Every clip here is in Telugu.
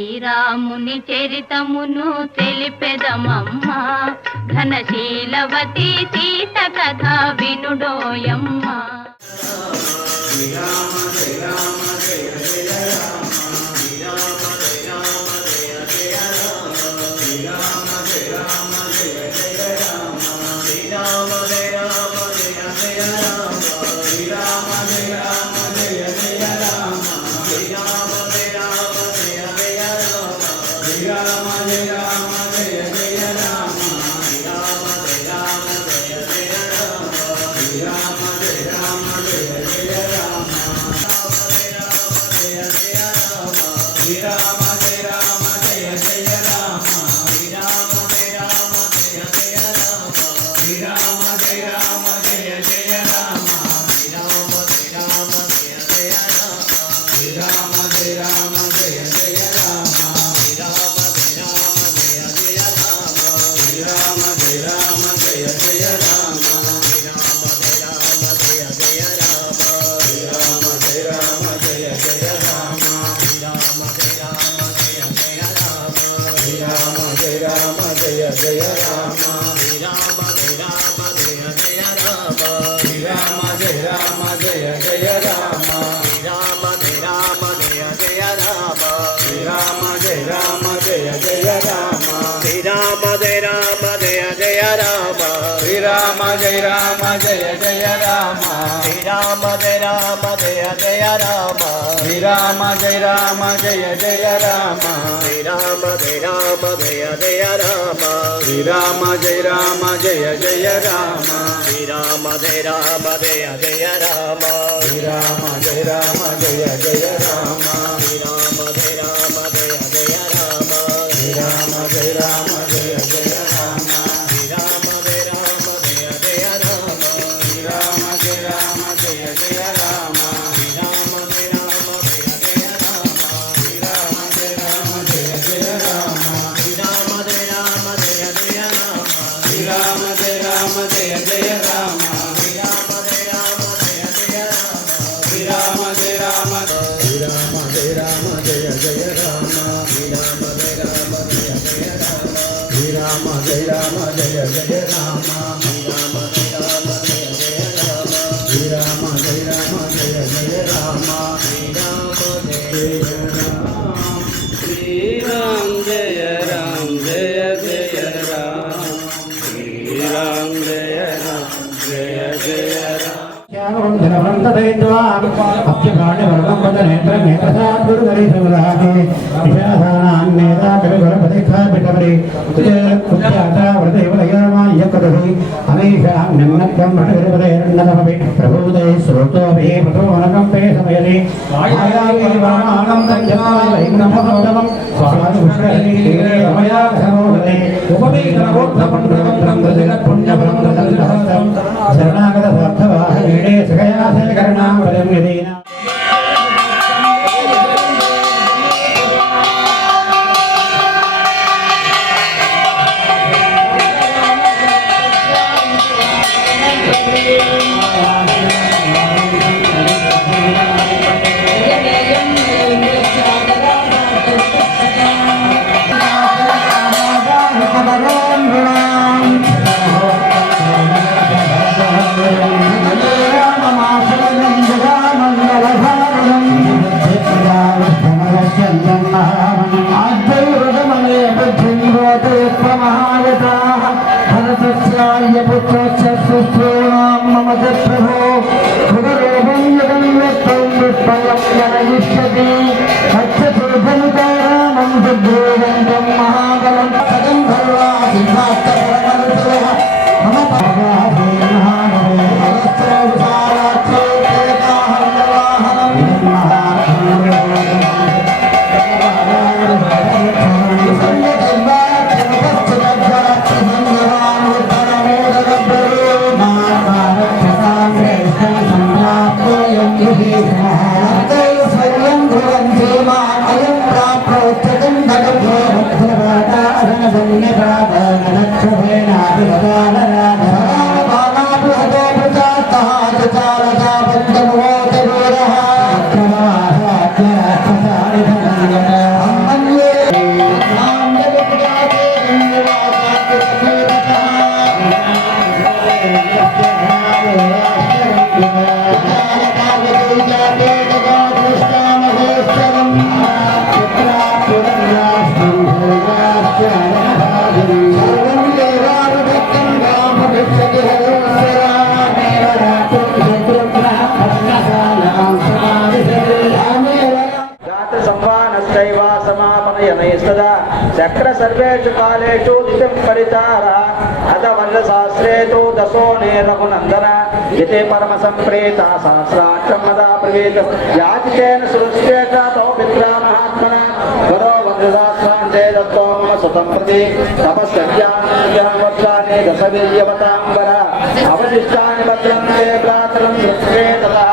శ్రీరాముని చరితమును తెలిపెదమమ్మా, ఘనశీలవతి సీత కథ వినుడోయమ్మా. Rama Jai Rama Jaya Jaya Rama Shri Rama Jai Rama Jaya Jaya Rama Shri Rama Jai Rama Jaya Jaya Rama Shri Rama Jai Rama Jaya Jaya Rama Shri Rama Jai Rama Jaya Jaya Rama Shri Rama Jai Rama Jaya Jaya Rama Shri Rama Jai Rama Jaya Jaya Rama Shri Rama Jai Rama Jaya Jaya Rama Shri Rama Jai Rama Jaya Jaya Rama Aman यनैस्तदा चक्र सर्वेषु कालेषु दितिं परिचार अथ वल्लशास्त्रे तु दशोने रघुनन्दन इति परमसम्प्रीता सहस्राक्षं मदा ब्रवीत् याचितेन सृष्टेत तौ पित्रा महात्मना गुरो वज्रशास्त्रान्ते दत्तो मम सुतं प्रति तपश्चर्यां वर्षाणि दशवीर्यवताम्बर अवशिष्टानि भद्रं ते प्रातरं दृष्टे तथा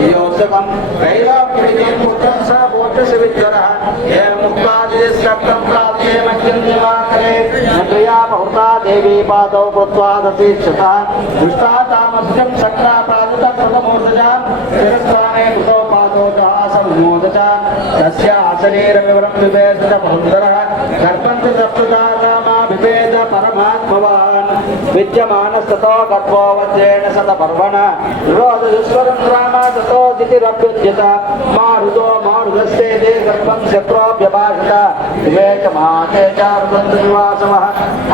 धियोत्सवं वैराग्यं पुत्रं स बोधसविज्वरः ये मुक्तादिस्कर्तं प्राप्ते मध्यं दिवाकरे नन्द्रिया बहुता देवी पादौ कृत्वा दतीक्षता दुष्टा तामस्यं शक्रा प्राजुता प्रथमोदजा शिरस्वाने कृतो पादौ दासमोदजा तस्य आसनीरविवरं विवेदत बहुन्दरः गर्भं च सप्तदा रामा विवेद परमात्मवान् विद्यमानस्ततो गत्वो वज्रेण शतपर्वण रोदयुष्वरं रामा ततो दितिरभ्युज्यत मारुतो मारुदस्ते दे गर्भं शत्रोऽभ्यभाषत विवेकमाते च रुदन्तनिवासवः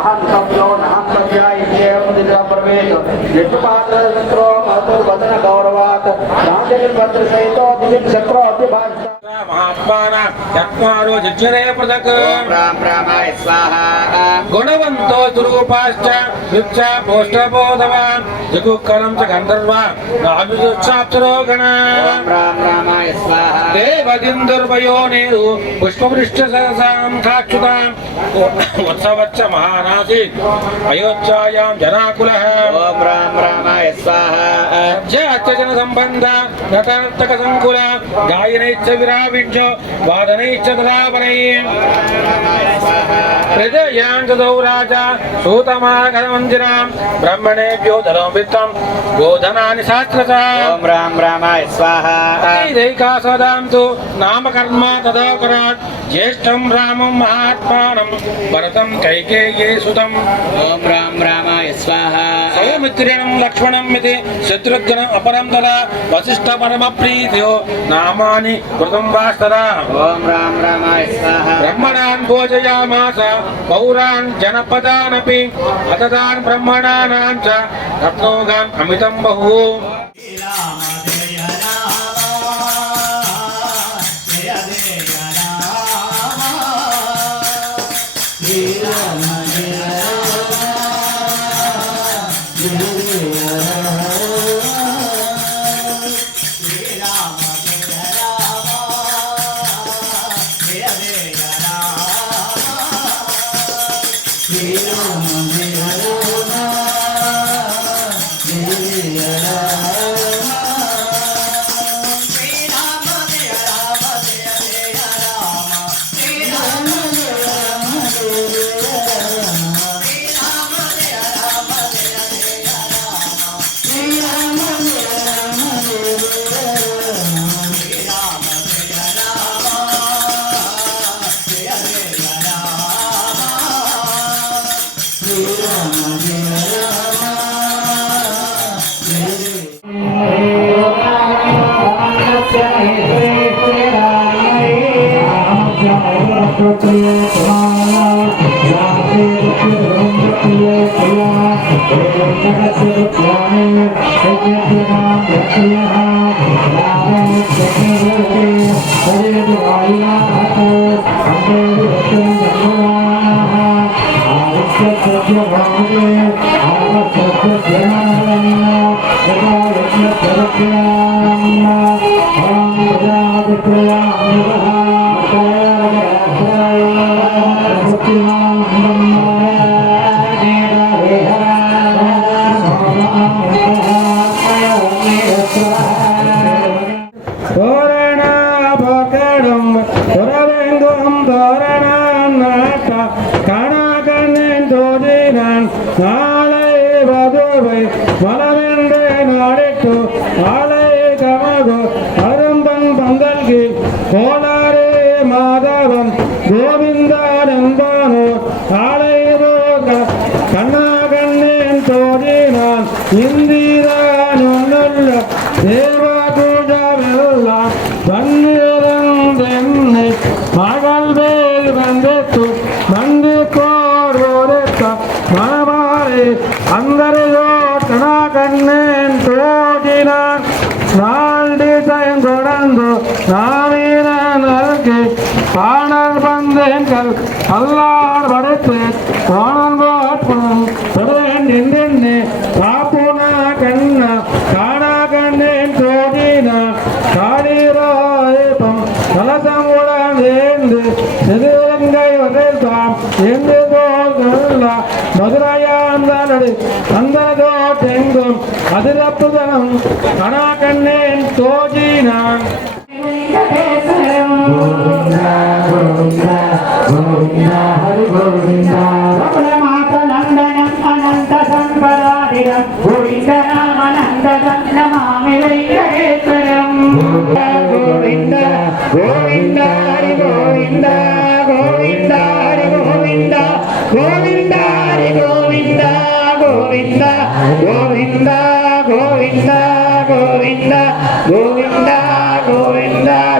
अहं तप्लो नहं पद्या इत्येवं दितिरब्रवीत् निष्पात्रशत्रो महतुर्वदनगौरवात् राजनिर्भद्रसहितो दितिं शत्रोऽभ्यभाषत महात्माना चत्वारो जिज्ञरे पृथक् राम रामाय स्वाहा गुणवन्तो स्वरूपाश्च विच्चा पोष्टबोधवान् जगुकरं च गन्धर्वा नाभिदुच्छाप्तरो गण राम रामाय स्वाहा देवगिन्धर्वयोनेरु पुष्पवृष्टसहसां खाच्युताम् वत्सवच्च महानासीत् अयोध्यायां जनाकुलः ओम राम रामाय स्वाहा जनसम्बन्ध नतनर्तकसङ्कुल गायनैश्च विराविञ्च वादनैश्च तदापनैः हृदयां ददौ राजा सूतमागमञ्जिरां ब्रह्मणेभ्यो धनं वित्तं गोधनानि शास्त्रतः ओम राम रामाय स्वाहा दैका सदां तु नामकर्म तदाकरात् ज्येष्ठं रामं महात्मानं भरतं कैकेयी सुतं ओम राम रामाय स्वाहा सौमित्रेणं लक्ष्मणम् इति शत्रुघ्नम् अपरं तदा वसिष्ठ परमप्रीत्यो नामानि कृतं वास्तदा ओम राम रामाय स्वाहा ब्रह्मणान् भोजयामास पौरान् जनपदानपि अततान् ब्रह्मणानां च रत्नोगान् अमितं बहु Naldi sayang gorando, nami nana காணல் பந்தேன்கள் கல்லார் படைத்து கோணங்கோட்பும் பெறேன் நின்று காப்புனா கண்ணா காணா கண்ணேன் சோதினா காடீராயப்பம் கலசமுடன் ஏந்து சிறுங்கை வரைத்தாம் எங்கு போல்ல மதுரையாந்தனடு சந்தனதோ தெங்கும் அதிரப்புதனம் கணா கண்ணேன் சோதினான்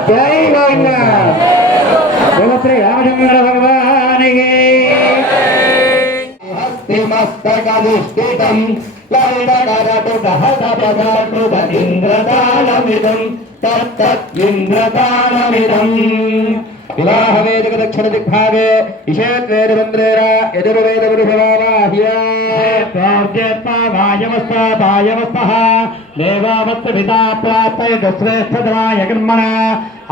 జై గోవింద శ్రీ రామచంద్ర భగవానికి హస్తిమస్తకధిష్ఠితం ఇంద్రదానమిదం తత్తింద్రదానమిదం వివాహవేదిక దక్షిణ దిగ్భాగే ఇషేద్వేదమంత్రేణ యజుర్వేదమునిభవామాహ్యాయమస్వాయమస్వః దేవామత్పితా ప్రాప్తయశ్రేష్ఠతమాయ కర్మణ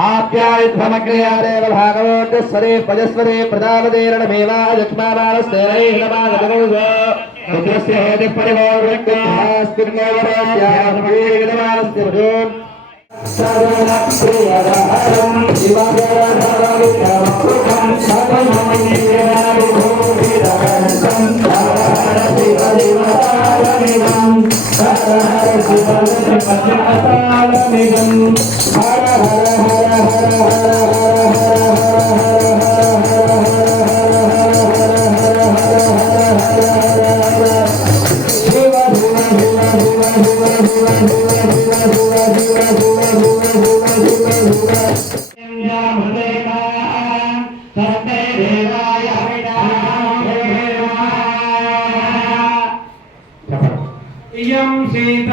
ఆప్యాయుధ్వమగ్రయాదేవ భాగవోద్యస్వరే పజస్వరే ప్రదాపదేరణమేవా లక్ష్మామానస్తేనైర్నమాగతగౌజో రుద్రస్య హేతి పరివోర్వక్యాస్తిర్నోవరస్యాస్మీర్గమానస్య భజోన్ సర్వప్రియదహరం శివగరధరవిక్రమసుఖం సర్వమనిర్విరవిభూతిరకంసం హర శివ శివతారమిదం హర హర శివ శివతారమిదం హర హర హర హర హర ఇయం సీత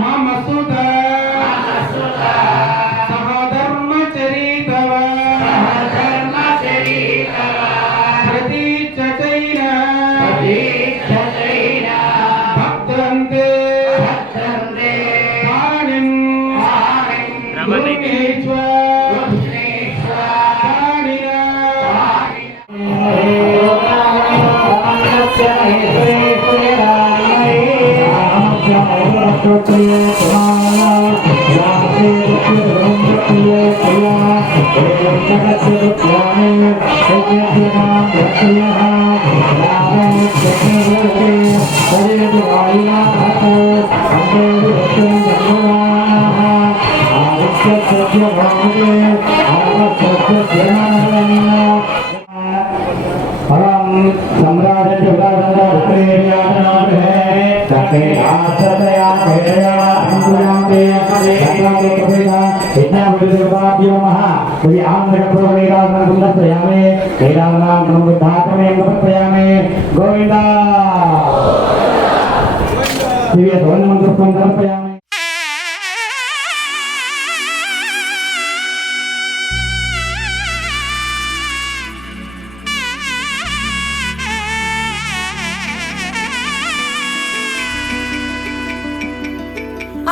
మమ సుత సహధర్మచరితవ ప్రతీచ చైన భక్తంతే పాణిం భువనేశ్వర గోవిందా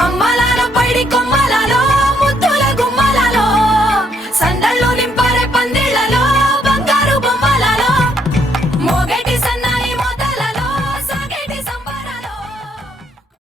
అమ్మలార పడి కొమ్మ